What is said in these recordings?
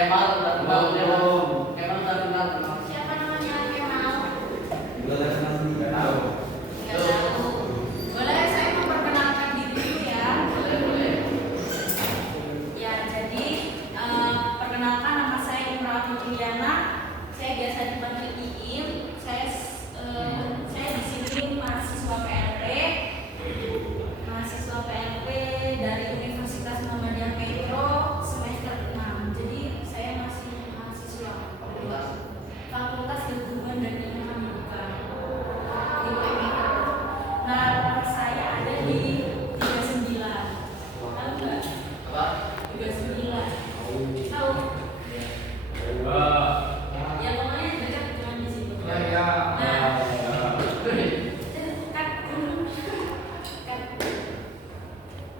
Kemal udah kenal Kemal. Belum. Kemal udah kenal. Siapa namanya Kemal? Enggak kenal sendiri. Enggak tahu. Nggak tahu. Boleh saya memperkenalkan diri dulu ya. Boleh, boleh. Ya, jadi perkenalkan nama saya Imrawati Juliana. Saya biasa dipanggil Iim. Saya di sini mahasiswa PLP. Mahasiswa PLP dari Universitas Muhammadiyah Metro semester 6. Jadi saya masih mahasiswa Fakultas Hubungan dan Ilmu Pendidikan di UMK. Nah, rumah saya ada di 39. Tahu nggak? Apa? 39. Tahu? Ya pokoknya dekat cuma di situ. Ya. Nah, kan.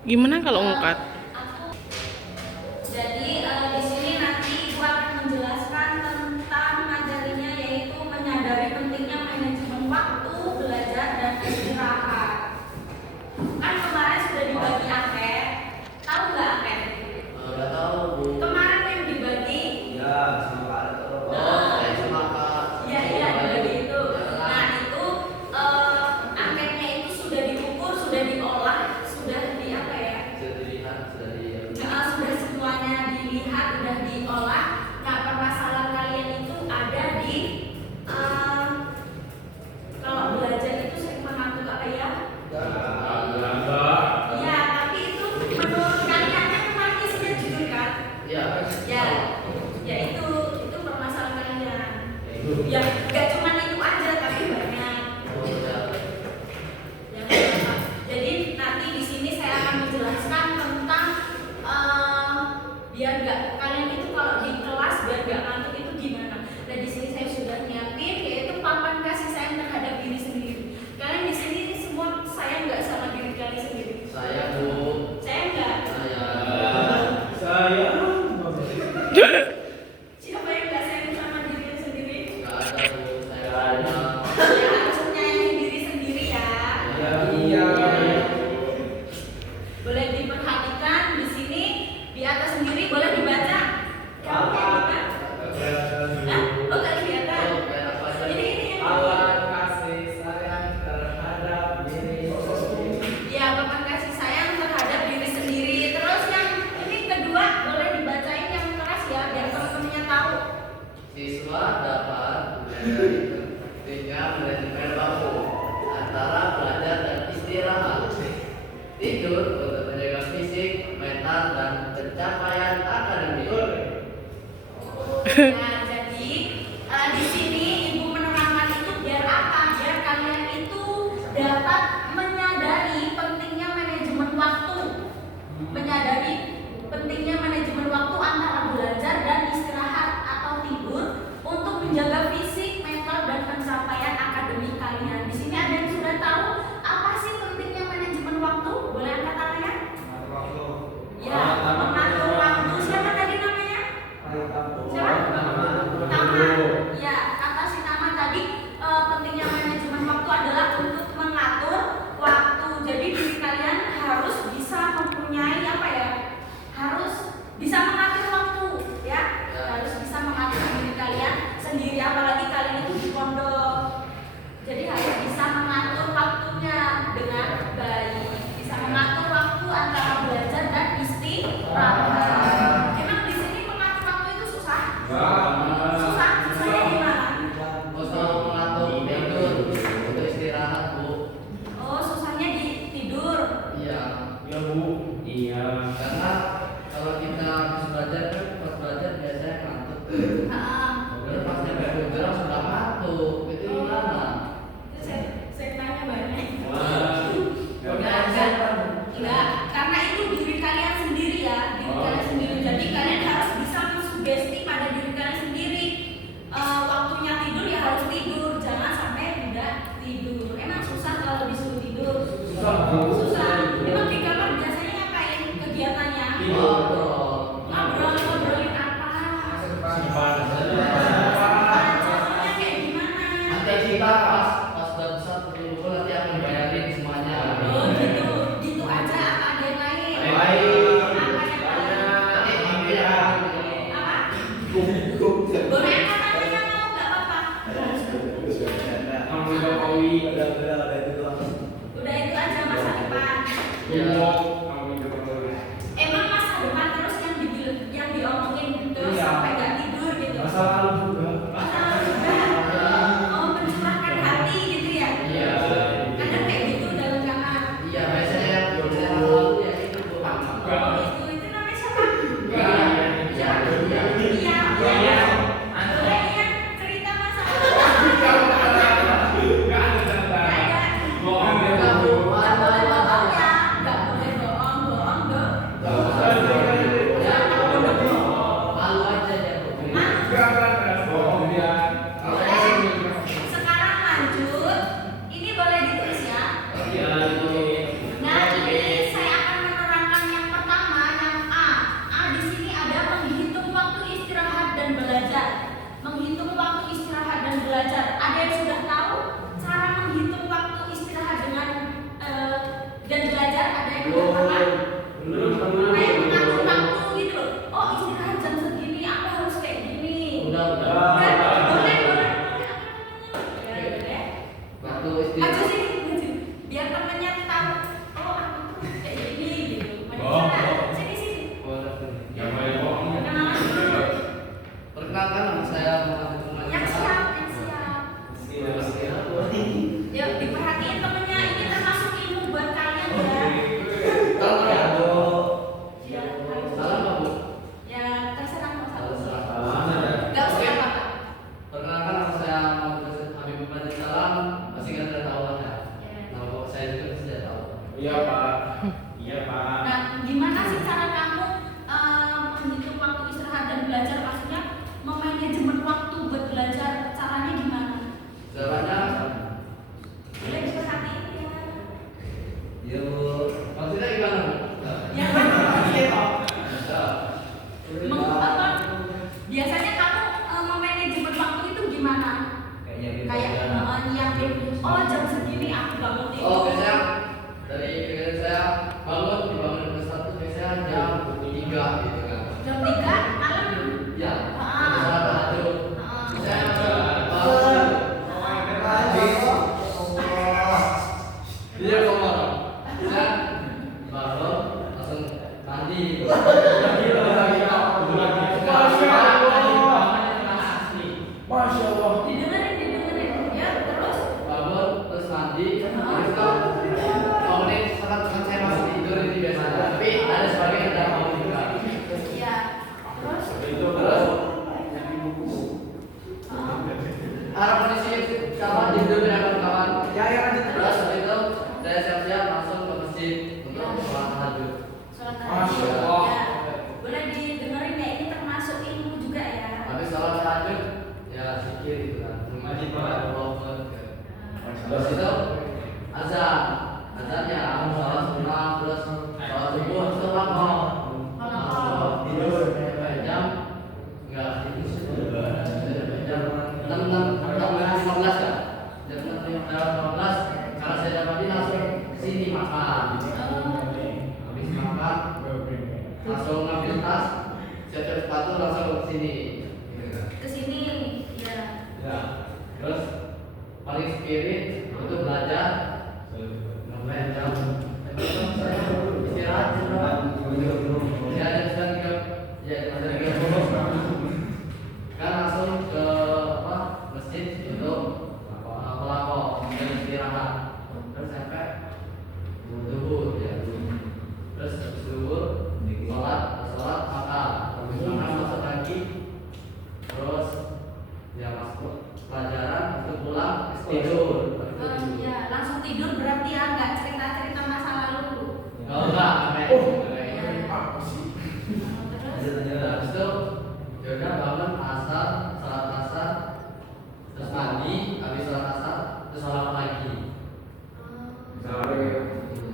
Gimana kalau ngangkat? Jadi di sini nanti Ibu akan menjelaskan tentang materinya, yaitu menyadari pentingnya manajemen waktu, belajar dan istirahat. Kan kemarin sudah dibagi angket, tahu nggak angket? Udah tahu, Bu. Kemarin yang dibagi, Ya, sama Pak Arto. Oh, kayak semangat. iya dibagi itu. Nah itu angketnya itu sudah diukur, sudah diolah, sudah di apa ya? Sudah dilihat, sudah di. Sudah semuanya dilihat, sudah diolah. Nah, permasalahan kalian itu ada di kalau belajar itu sering mengantuk apa ya? Iya, tapi itu menurut kalian kan kemarin isinya jujur kan? Iya. Ya itu permasalahan kalian. Ya, nggak cuma itu aja, tapi banyak. Oh, ya. Yang pertama. Jadi nanti di sini saya akan menjelaskan tentang biar nggak kalian itu kalau di kelas biar nggak ngantuk itu gimana. Dan di sini saya sudah nyiapin yaitu papan kasih sayang terhadap diri sendiri. Kalian di sini semua sayang nggak sama diri kalian sendiri? Saya, Bu. Saya nggak. Saya. Siapa yang nggak sayang sama diri sendiri? Nggak ada, Bu. Saya ada. Ya harus menyayangi diri sendiri ya. Iya. Boleh diperhatikan di sini di atas sendiri boleh dibaca. Kamu yang bukan? Hah? Oh nggak kelihatan. Oh, kayak apa aja? Ini yang Alat kasih sayang terhadap diri sendiri. ya papan kasih sayang terhadap diri sendiri. Terus yang ini kedua boleh dibacain yang keras ya biar teman-temannya tahu. Siswa dapat menyadari pentingnya manajemen waktu antara belajar dan istirahat. Tidur untuk menjaga fisik, mental, dan pencapaian akademik. Nah, jadi di sini Ibu menerangkan itu biar apa? Biar kalian itu dapat menyadari pentingnya manajemen waktu. Menyadari pentingnya manajemen waktu antara belajar dan istirahat atau tidur untuk menjaga fisik, mental, dan pencapaian akademik kalian. Di sini ada yang sudah tahu apa sih pentingnya manajemen waktu? Boleh angkat tangannya? Ya, mengatur waktu. Siapa tadi namanya? Tama. Ya, kata si Tama tadi pentingnya manajemen waktu adalah untuk mengatur waktu. Jadi diri kalian harus bisa mempunyai apa ya? Harus bisa mengatur waktu, ya. Harus bisa mengatur diri kalian sendiri, apalagi kalian itu di pondok. Jadi harus bisa mengatur waktunya dengan baik. Bisa mengatur waktu antara belajar dan istirahat. Emang di sini mengatur waktu itu susah? Susahnya di mana? Kalau mengatur tidur untuk istirahat, Bu. Oh, susahnya di tidur. Iya. Iya. Karena kalau kita habis belajar kan pas belajar biasanya ngantuk. Heeh. Terus pas nyampe belajar langsung nggak ngantuk. Itu gimana? Itu saya tanya banyak. Enggak. Enggak, karena itu diri kalian sendiri ya, diri kalian sendiri. Jadi kalian harus bisa mensugesti pada diri kalian Boleh angkat tangannya mau nggak apa-apa. Kamu Jokowi. Udah itu doang. Udah itu aja masa depan. Kamu Jokowi. Emang masa depan terus yang diomongin terus Iya. sampai nggak tidur gitu. Masa lalu juga. Masalah juga. Oh, mencurahkan hati gitu ya. Iya. Kadang kayak gitu dalam kamar. Iya, biasanya kalau ya itu Bu. Oh, itu namanya siapa? Iya. Iya. Iya. Iya. Iya. Boleh ya cerita masa lalu. Gak ada. Bohong ya, Nggak Bu. boleh bohong ya. Nggak boleh bohong dong. Malu aja ya Bu. Bohong dia. Sekarang lanjut. Ini boleh ditulis ya. Iya, ini. Nah, ini saya akan menerangkan yang pertama, yang A. A di sini ada menghitung waktu istirahat dan belajar. Menghitung waktu istirahat dan belajar. Ada yang sudah tahu cara menghitung waktu istirahat dengan dan belajar? Ada yang belum pernah? Belum Kayak mengatur waktu gitu loh. Oh, istirahat jam segini, aku harus kayak gini. Udah. Boleh, boleh. Ya, boleh. Waktu Aja istirahat. sini, biar temennya tahu. Oh, aku tuh kayak gini gitu. Oh. Sini. Ya boleh bohong. Kenalan dulu. Perkenalkan nama saya Muhammad Umar. Yang siap. Yuk, diperhatiin temennya. Ini termasuk ilmu buat kalian ya. Salam ya. Ya, harus. Salam Pak Bu. Ya, terserah mau Salam. salah. Gak usah apa-apa. Perkenalkan nama saya Muhammad Habib Ibrahim Salam. Pasti kan sudah tahu lah ya. Ya. Nama bapak saya juga pasti sudah tahu. Iya, Pak. Iya, Pak. Nah, gimana sih cara kamu menghitung waktu istirahat dan belajar? Maksudnya memanajemen waktu buat belajar. Caranya gimana? Caranya Boleh diperhatiin ya. ya Bu. Maksudnya gimana Bu? Ya, apa? Biasanya kamu memanajemen waktu itu gimana? Kayak nyiapin, oh jam segini aku bangun tidur. Oh, biasanya dari pikiran saya dibangun ke satu biasanya jam 3 gitu kan. Jam 3 malam. Ya. Ah. Salah satu. Ah. Saya bangun. Dia ngomong. Saya bangun langsung mandi. Masya Allah. Didengerin. Ya, terus? Bangun terus mandi. Habis itu bangunin saat saya masih tidur ini biasanya. Tapi ada sebagian yang tidak mau juga. Ya. Terus? Terus harap kondisi sama tidur ya kawan-kawan. Terus habis itu saya siap-siap langsung ke masjid untuk sholat tahajud. Sholat Masya tahajud. Allah. Ya. Boleh didengerin ya, ini termasuk ilmu juga ya. Habis sholat tahajud ya zikir gitu kan. Wajib, Pak. Terus itu azannya sholat sunnah terus sholat subuh itu lama. Tidur berapa jam? Enggak itu jam 6:15 kan? Jam 6:15 karena saya dapat langsung kesini makan. Habis makan langsung ngambil tas, siap-siap sepatu langsung ke sini. Ke sini ya. Ya. Terus paling spirit untuk belajar ngapain jam saya istirahat ya ada sedang ya ada kan langsung ke apa masjid untuk apa dan istirahat terus sampai zuhur ya terus habis zuhur sholat makan habis makan masuk lagi terus ya masuk pelajaran untuk pulang tidur. Ya, langsung tidur berarti ya, nggak cerita-cerita masa lalu. Enggak, Apa sih? Terus? habis itu yaudah bangun asar, salat asar, terus mandi, habis salat asar, terus sholat lagi.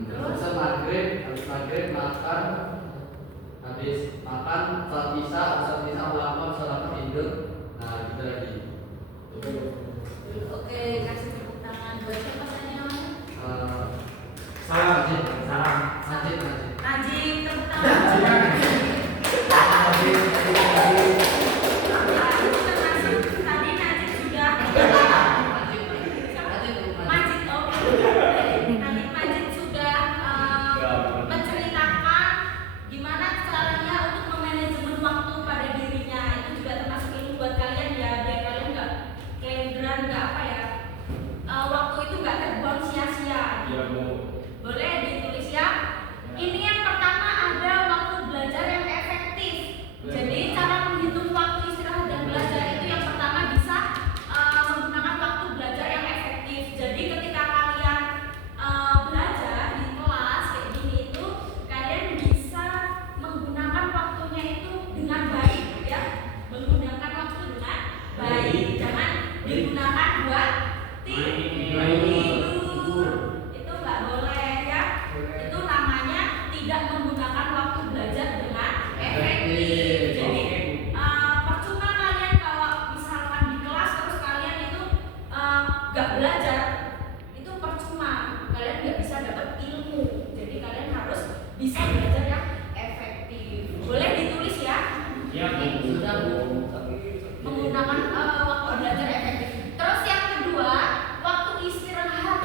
Terus maghrib, habis maghrib makan, habis makan sholat isya, sholat isya ulama, sholat tidur, nah gitu lagi. Oke, kasih tepuk tangan buat siapa tadi namanya? buat tidur. Itu nggak boleh ya. Itu namanya tidak menggunakan waktu belajar dengan efektif. Jadi percuma kalian kalau misalkan di kelas terus kalian itu nggak belajar, itu percuma. Kalian nggak bisa dapat ilmu. Jadi kalian harus bisa belajar yang efektif. Boleh ditulis ya. Sudah Bu. Menggunakan waktu belajar efektif. Terus yang kedua, waktu istirahat,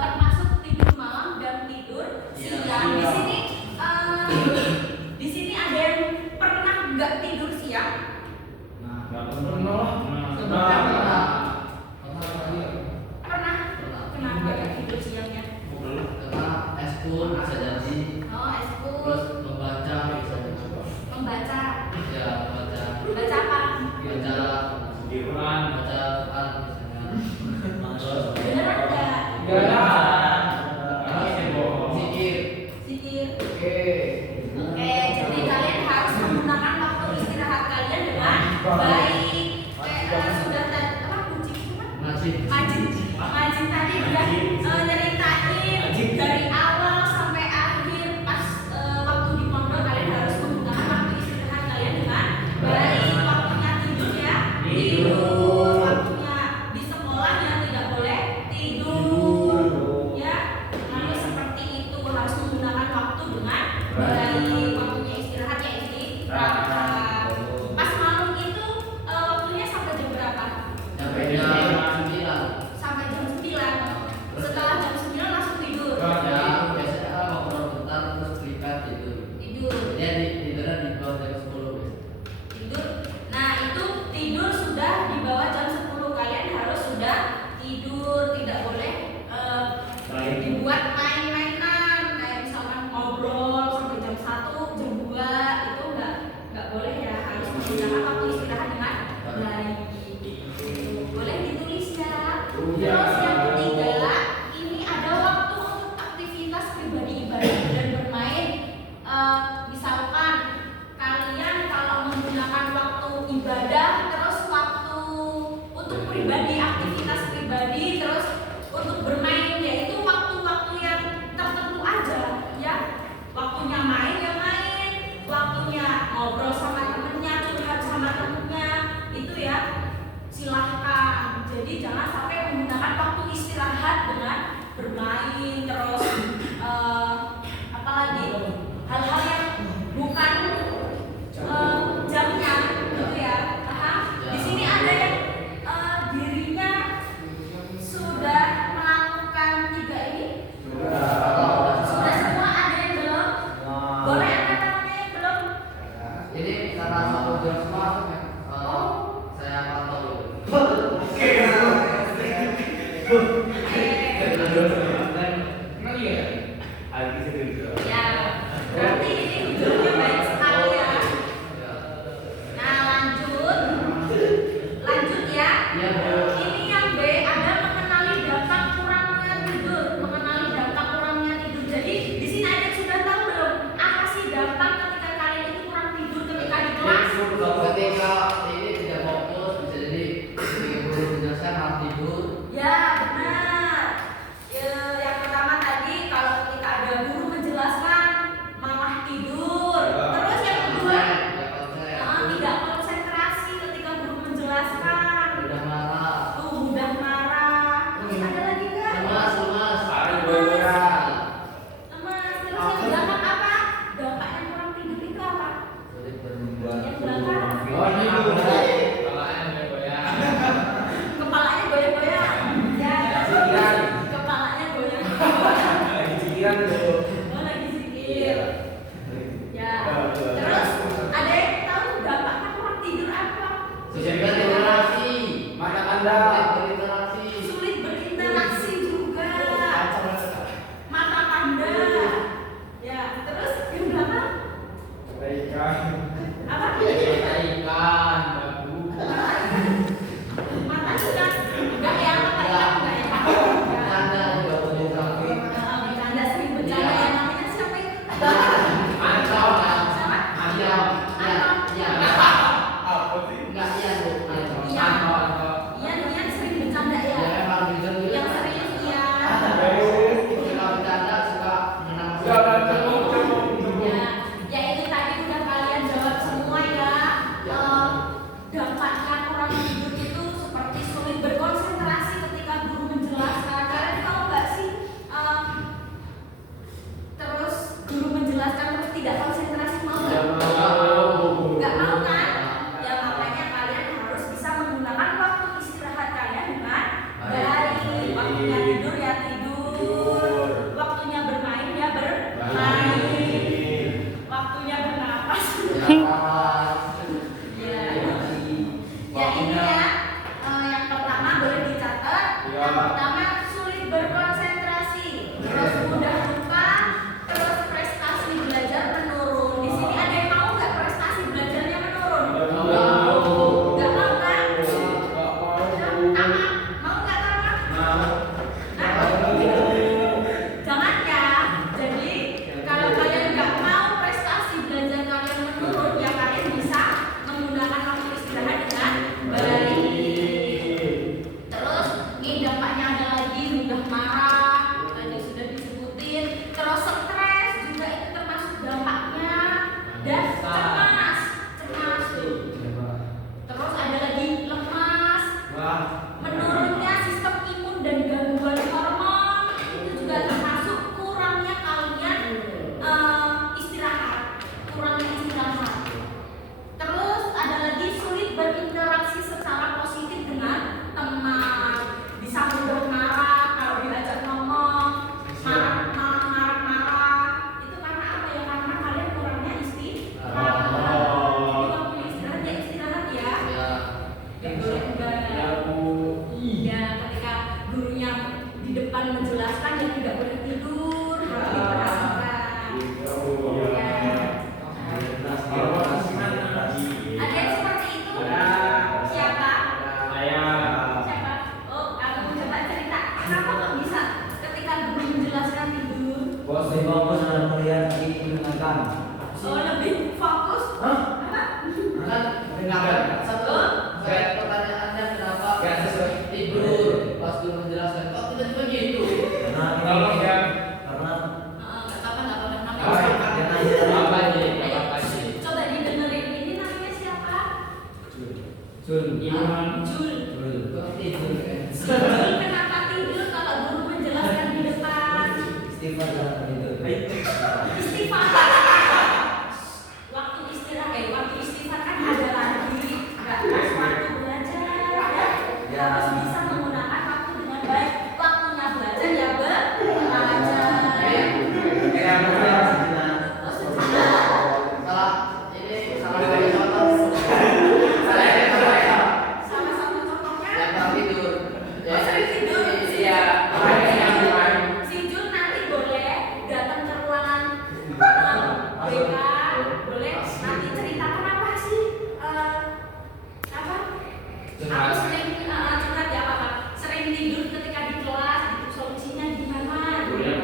termasuk tidur malam dan tidur siang. Di sini ada yang pernah nggak tidur siang? Pernah. Kenapa nggak tidur siangnya? Karena eskul bisa jadi, Oh, eskul. terus membaca bisa jadi. Membaca. Ya, membaca. Baca apa? Baca Quran, baca Quran misalnya. Terus Beneran nggak? zikir. Zikir. Oke, jadi kalian harus menggunakan waktu istirahat kalian dengan baik. Sudah tadi apa kucing itu kan? Majid tadi udah nyeritain dari awal sampai akhir. Pas waktu di pondok kalian harus menggunakan waktu istirahat kalian dengan baik. Waktunya tidur ya, tidur. Waktunya di sekolah ya tidak boleh tidur ya. Harus seperti itu, harus menggunakan waktu dengan baik. Waktunya istirahat ya istirahat. Pas malam itu waktunya sampai jam berapa? Sampai jam 9. Sampai jam 9. Setelah jam 9 langsung tidur. Ya, biasanya ngobrol bentar terus berikan tidur. Tidur. Jadi tidurnya di bawah jam 10. Tidur. Nah, itu tidur sudah di bawah jam 10. Kalian harus sudah tidur, tidak boleh dibuat main-mainan kayak misalkan ngobrol sampai jam 1, jam 2 itu enggak boleh ya. Harus menggunakan waktu istirahat dengan baik. Boleh ditulis ya. Terus yang ketiga, ini ada waktu untuk aktivitas pribadi ibadah dan bermain. Misalkan kalian kalau menggunakan waktu ibadah, terus waktu untuk pribadi, aktivitas pribadi, terus untuk bermain, yaitu waktu-waktu yang tertentu aja ya. Waktunya main ya main, waktunya ngobrol sama temennya, curhat sama Kenapa? Satu, pertanyaannya kenapa Nggak sesuai. tidur pas dulu menjelaskan kok tiba-tiba gitu? Tolong ya. Karena Nggak apa-apa, nggak apa-apa. Namanya Apa siapa? Apa aja? Apa aja? Coba didengerin. Ini namanya siapa? Jul. Jul. Kok tidur kan? Jul kenapa tidur kalau guru menjelaskan di depan? istighfar jangan itu. Istighfar. Waktu istirahat, waktu istighfar kan ada lagi. Nggak pas waktu belajar. Ya. Harus bisa menggunakan waktu dengan baik. Waktunya belajar ya belajar. Kayak apa? Oh, sejenak. Salah ini salah satu contoh. Sama satu contohnya. Yang tak tidur. Oh, sering tidur. Iya. Si Jun nanti boleh datang ke ruangan BK, boleh nanti cerita kenapa sih apa? Aku sering curhat ya apa? Sering tidur ketika di kelas, itu solusinya gimana? Udah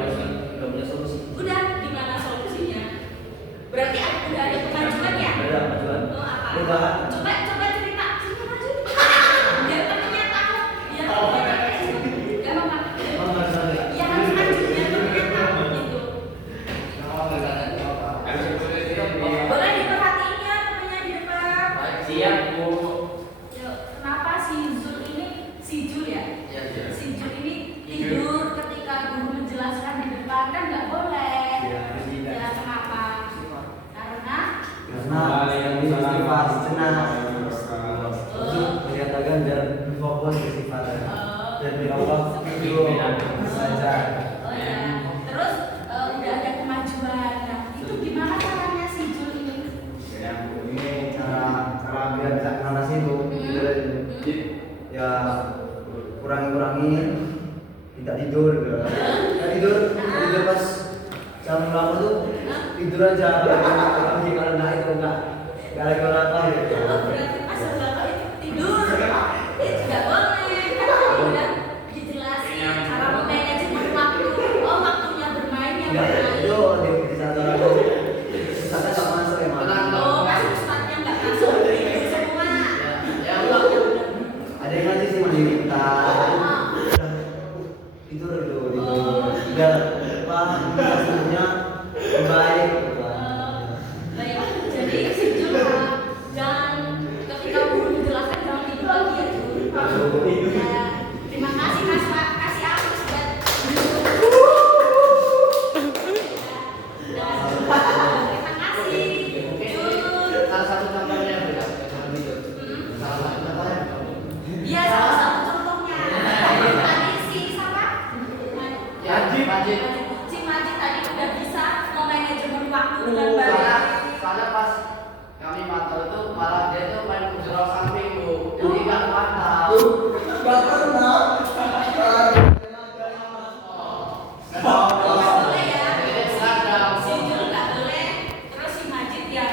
punya solusi. Udah gimana solusinya? Berarti udah ada kemajuan ya? Ada kemajuan. Oh, apa? Perubahan. Coba cerita, sini maju. Biar temennya tahu, biar gak apa-apa. Emang nggak bisa nggak? Ya harus maju biar temennya tahu gitu. Boleh diperhatiin ya temennya di depan. Siap, Bu. Yuk, kenapa si Jul ini, si Jul ya? Iya, iya. Si Jul ini tidur ketika guru menjelaskan di depan kan nggak boleh. Ya, tidak. Ya kenapa? Karena Karena yang bisa istighfar sejenak. Untuk melihat agar biar fokus istighfar. Dan bila Allah tidur saja. oh ya. Terus udah ada kemajuan. Nah, itu gimana caranya si Jul ini? Ini cara biar bisa narasi itu. Ya kurangi tidak tidur gitu. Tidak tidur pas jam lama tuh tidur aja. Kalau enggak itu enggak ada apa gitu. Oh, berarti pas bapak itu tidur. Itu nggak boleh. Kan udah dijelasin cara memanajemen waktu. Oh, waktunya bermainnya Enggak bermain. itu di satu lagi. Saya tak masuk emang. Oh, pas ustadznya nggak masuk tidur semua. Ya, ulang. Ada yang ngaji sih mandiri kita. Tidur dulu biar semuanya baik. Baik, jadi si Jul jangan ketika guru menjelaskan jangan tidur lagi ya Jul. Ya, terima kasih kasih aku sudah terima kasih Jul. Salah satu contohnya beda. Salah satu contohnya. Iya, salah satu contohnya. Tadi si siapa? Ya, Majid. Si Majid tadi udah bisa memanajemen waktu dengan Soalnya, baik. soalnya pas kami mantau itu malah dia tuh main jurau samping tuh, jadi nggak mantau. Nggak boleh ya. Jadi seragam. Si Jul nggak boleh. Terus si Majid ya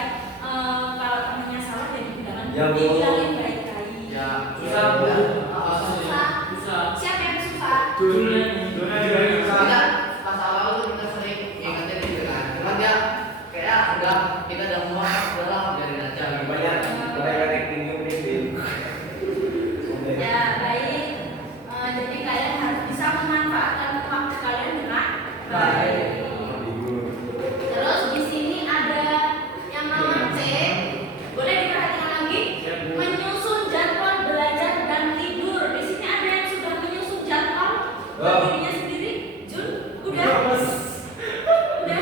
kalau temennya salah jadi bilangan. Ya, Bu. Dibilangin baik-baik. Ya, Susah, Bu. Susah. Siapa yang susah? Kita pas awal tuh kita sering ingetin gitu kan, cuman dia kayak udah kita udah muak, udahlah biarin aja. Banyak acting ini. Ya baik. Jadi kalian harus bisa memanfaatkan waktu kalian dengan baik. Terus di sini ada yang nomor C. Boleh diperhatikan lagi? Menyusun jadwal belajar dan tidur. Di sini ada yang sudah menyusun jadwal buat dirinya sendiri. Jun, udah? Udah.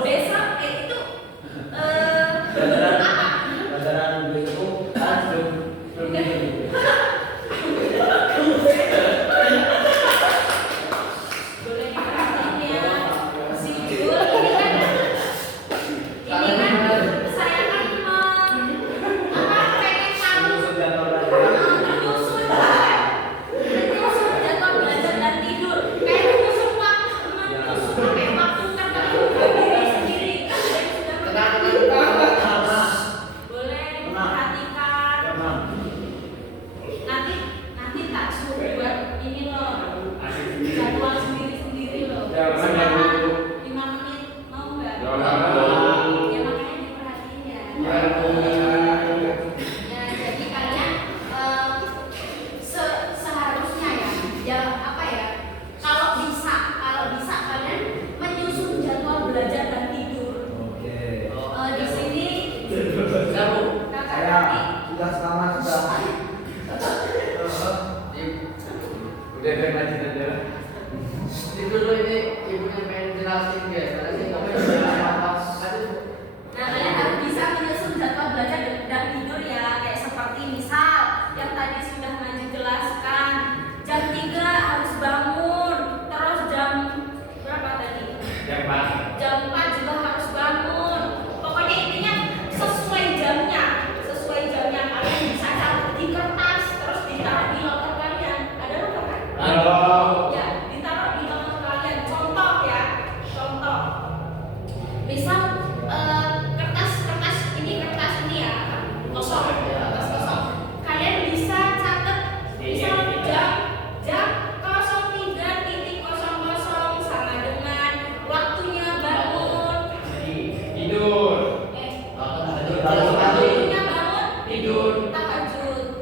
Besok itu apa? Pelajaran itu kan belum Boleh diperhatiin ya. Si Jul ini kan saya kan pengen tahu menyusun jadwal belajar dan tidur. Kayak menyusun pakai waktu kan kalau diri sendiri kan ada yang sudah boleh diperhatikan. Nanti tak suruh buat ini loh jadwal sendiri loh. Sekarang 5 menit mau nggak? Ya makanya diperhatiin ya. yang lanjut aja. Itu dulu ini ibunya pengen jelasin guys, karena sih nggak pengen apa. Nah, kalian harus bisa menyusun jadwal belajar dan tidur ya, kayak seperti misal yang tadi sudah Najib jelaskan, jam 3 harus bangun, terus jam berapa tadi? Jam 4 juga harus bangun. Pokoknya intinya sesuai jamnya kalian bisa catat di kertas, terus ditaruh di loker kalian. Ada loker kan? Ya, ditaruh di loker kalian. Contoh ya, contoh. Misal kertas ini ya, kosong, kertas kosong. Kalian bisa catat misal jam 03.00 sama dengan waktunya bangun. Tidur. Waktunya bangun Tidur. tahajud.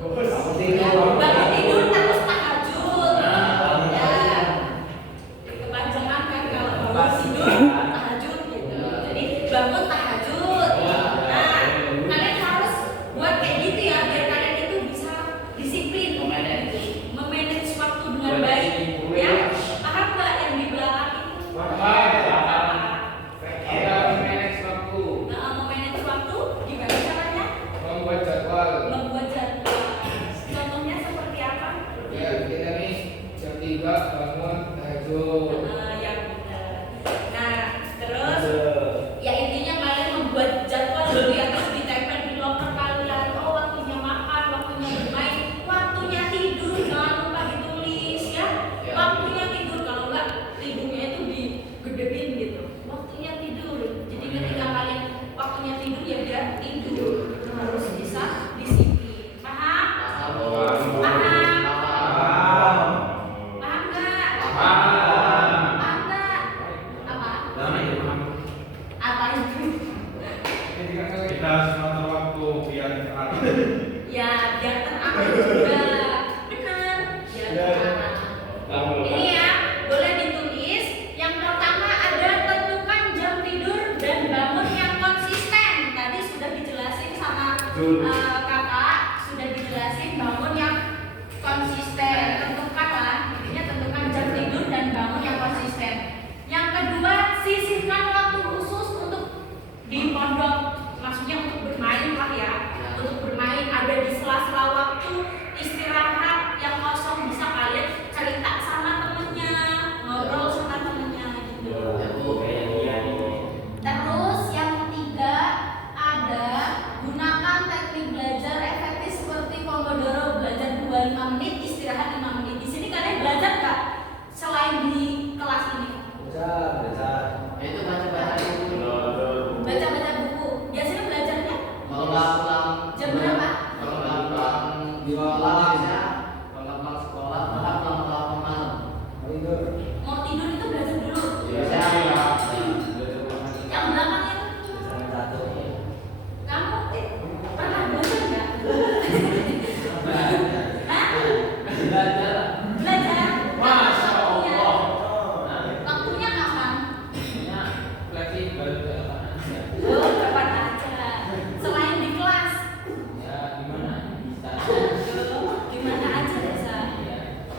Tidur. Bangun tidur terus tahajud. Ya. Kepanjangan kan kalau bangun tidur tahajud gitu. Jadi bangun tahajud. Nah, kalian harus buat kayak gitu ya biar kalian itu bisa disiplin, memanage waktu dengan baik. Ya, paham nggak yang di belakang itu? Kita manage waktu. Nah, memanage waktu gimana caranya? Membuat jadwal. Membuat jadwal. Contohnya seperti apa? Ya, kita nih jam 3 bangun tahajud. Yang benar. Nah, terus ya intinya kalian membuat jadwal dulu ya, terus ditempel di loker kalian. Oh, waktunya makan, waktunya bermain, waktunya tidur, jangan lupa ditulis ya. Waktunya tidur, kalau enggak tidurnya itu digedein gitu. Waktunya tidur. Jadi ketika kalian waktunya tidur ya biar tidur, harus bisa disiplin. Paham? Paham? Paham nggak? Paham nggak? Apa? Apa itu? Kita harus mengatur waktu biar teratur. Ya, biar teratur juga. Benar. Biar teratur. Ini ya, boleh ditulis. Yang pertama ada tentukan jam tidur dan bangun yang konsisten. Tadi sudah dijelasin sama kakak, sudah dijelasin bangun yang konsisten. Tentukan lah, intinya tentukan jam tidur dan bangun yang konsisten. Yang kedua, sisihkan waktu khusus untuk di pondok, maksudnya untuk bermain lah ya. Untuk bermain ada di sela-sela waktu istirahat yang kosong, bisa kalian cerita sama temennya, ngobrol sama temennya gitu. Terus yang ketiga ada gunakan teknik belajar efektif seperti Pomodoro, belajar 25 menit, istirahat 5 menit. Di sini kalian belajar nggak selain di kelas ini? Itu baca-baca dulu. Baca-baca buku. Biasanya belajarnya Kalau nggak pulang jam berapa? Kalau nggak pulang di sekolah ya. Kalau nggak pulang sekolah, malah pulang malam. Mau tidur itu belajar dulu. Biasanya Yang belakang itu kamu pernah belajar nggak? Hah? Belajar. Masya Waktunya. Allah. Waktunya kapan? Fleksibel. Oh, kapan aja. Selain di kelas. ya gimana bisa. Gimana aja bisa.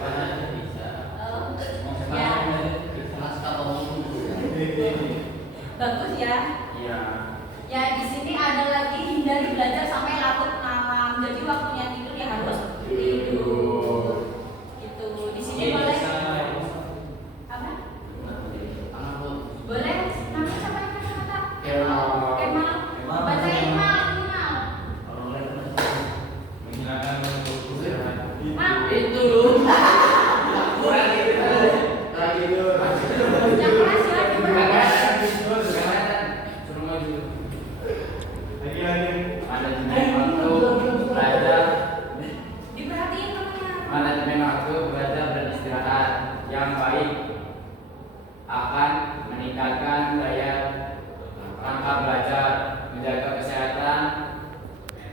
Mana bisa. Oh, Mau ya. kelas kalau mau Bagus ya. Ya, di sini ada lagi hindari belajar sampai larut malam. Jadi waktunya tidur ya harus tidur. Gitu. Di sini boleh apa? Boleh. Namanya siapa yang kata-kata? Kemal. Baca Kemal. Menghilangkan Mal. itu dulu. Yang keras ya di berapa? Suruh maju. Ada waktu belajar, Diperhatiin temennya. manajemen waktu belajar dan istirahat yang baik akan meningkatkan daya rangka belajar, menjaga kesehatan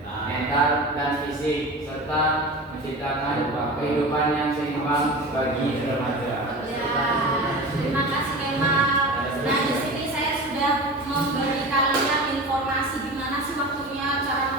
mental dan fisik, serta menciptakan kehidupan yang seimbang bagi remaja. Ya, terima kasih Kemal. Nah, di sini saya sudah memberi kalian informasi gimana sih waktunya, cara